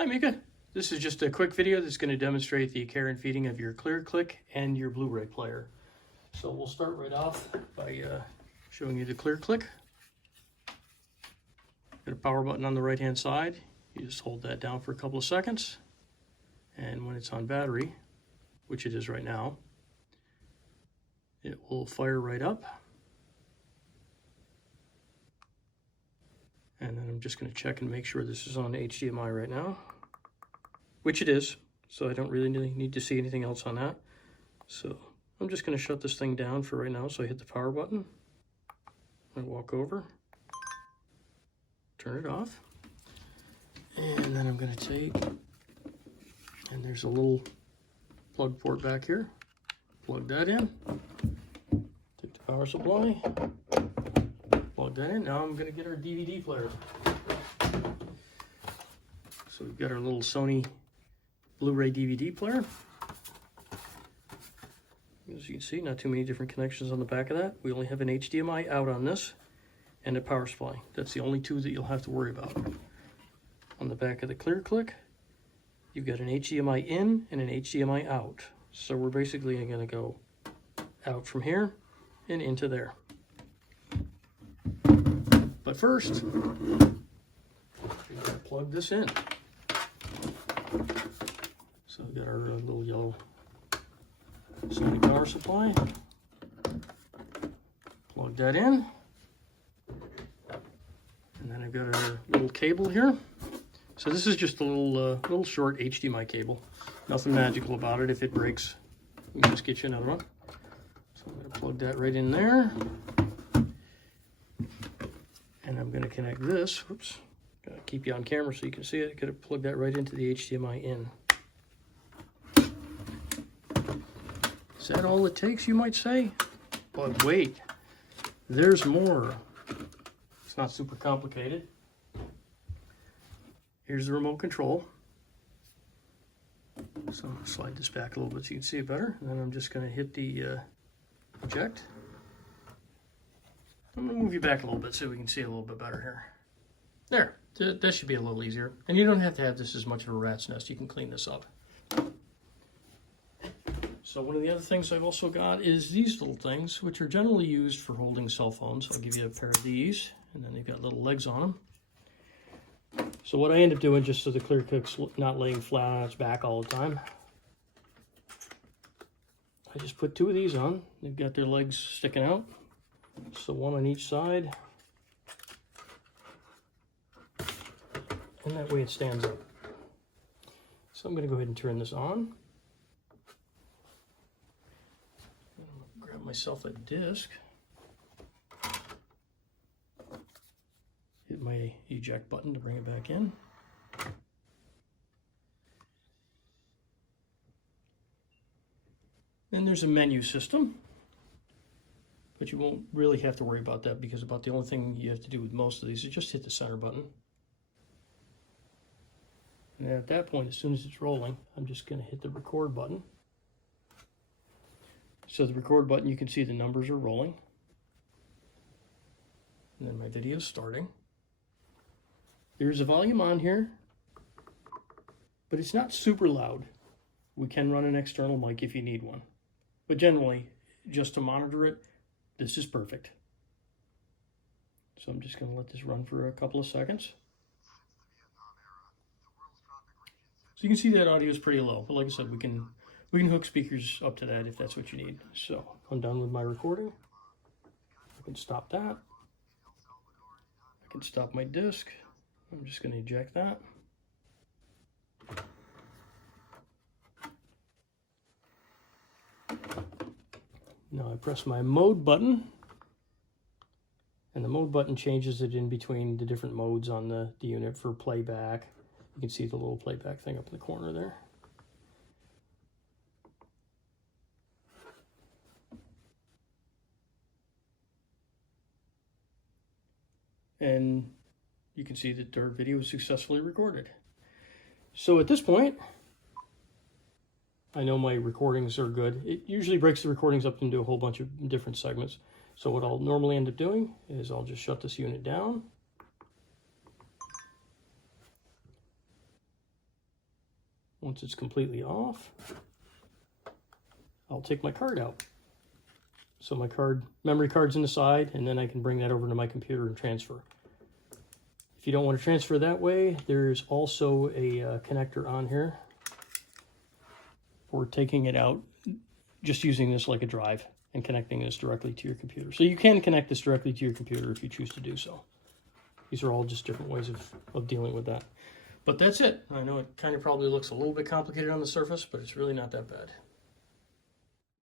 Hi Mika, this is just a quick video that's going to demonstrate the care and feeding of your ClearClick and your Blu-ray player. So we'll start right off by showing you the ClearClick. Got a power button on the right hand side. You just hold that down for a couple of seconds, and when it's on battery, which it is right now, it will fire right up. And then I'm just going to check and make sure this is on HDMI right now, which it is, so I don't really need to see anything else on that. So I'm just going to shut this thing down for right now. So I hit the power button, I walk over, turn it off, and then I'm going to take, and there's a little plug port back here, plug that in, take the power supply, plug that in. Now I'm going to get our DVD player. So we've got our little Sony Blu-ray DVD player. As you can see, not too many different connections on the back of that. We only have an HDMI out on this and a power supply. That's the only two that you'll have to worry about. On the back of the ClearClick, you've got an HDMI in and an HDMI out. So we're basically going to go out from here and into there. But first, we've got to plug this in. So we've got our little yellow Sony power supply. Plug that in. And then I've got our little cable here. So this is just a little short HDMI cable. Nothing magical about it. If it breaks, we can just get you another one. So I'm going to plug that right in there. And I'm going to connect this. Whoops. Got to keep you on camera so you can see it. Got to plug that right into the HDMI in. Is that all it takes, you might say? But wait, there's more. It's not super complicated. Here's the remote control. So I'm going to slide this back a little bit so you can see it better. And then I'm just going to hit the eject. I'm going to move you back a little bit so we can see a little bit better here. There, that should be a little easier. And you don't have to have this as much of a rat's nest. You can clean this up. So one of the other things I've also got is these little things, which are generally used for holding cell phones. I'll give you a pair of these, and then they've got little legs on them. So what I end up doing, just so the ClearClick's not laying flat on its back all the time, I just put two of these on. They've got their legs sticking out. So one on each side. And that way it stands up. So I'm going to go ahead and turn this on. Grab myself a disc. Hit my eject button to bring it back in. Then there's a menu system, but you won't really have to worry about that because about the only thing you have to do with most of these is just hit the center button. And at that point, as soon as it's rolling, I'm just going to hit the record button. So the record button, you can see the numbers are rolling. And then my video is starting. There's a volume on here, but it's not super loud. We can run an external mic if you need one. But generally, just to monitor it, this is perfect. So I'm just going to let this run for a couple of seconds. So you can see that audio is pretty low, but like I said, we can hook speakers up to that if that's what you need. So I'm done with my recording. I can stop that. I can stop my disc. I'm just going to eject that. Now I press my mode button, and the mode button changes it in between the different modes on the unit for playback. You can see the little playback thing up in the corner there. And you can see that our video was successfully recorded. So at this point, I know my recordings are good. It usually breaks the recordings up into a whole bunch of different segments. So what I'll normally end up doing is I'll just shut this unit down. Once it's completely off, I'll take my card out. So my memory card's in the side, and then I can bring that over to my computer and transfer. If you don't want to transfer that way, there's also a connector on here for taking it out, just using this like a drive and connecting this directly to your computer. So you can connect this directly to your computer if you choose to do so. These are all just different ways of dealing with that. But that's it. I know it kind of probably looks a little bit complicated on the surface, but it's really not that bad.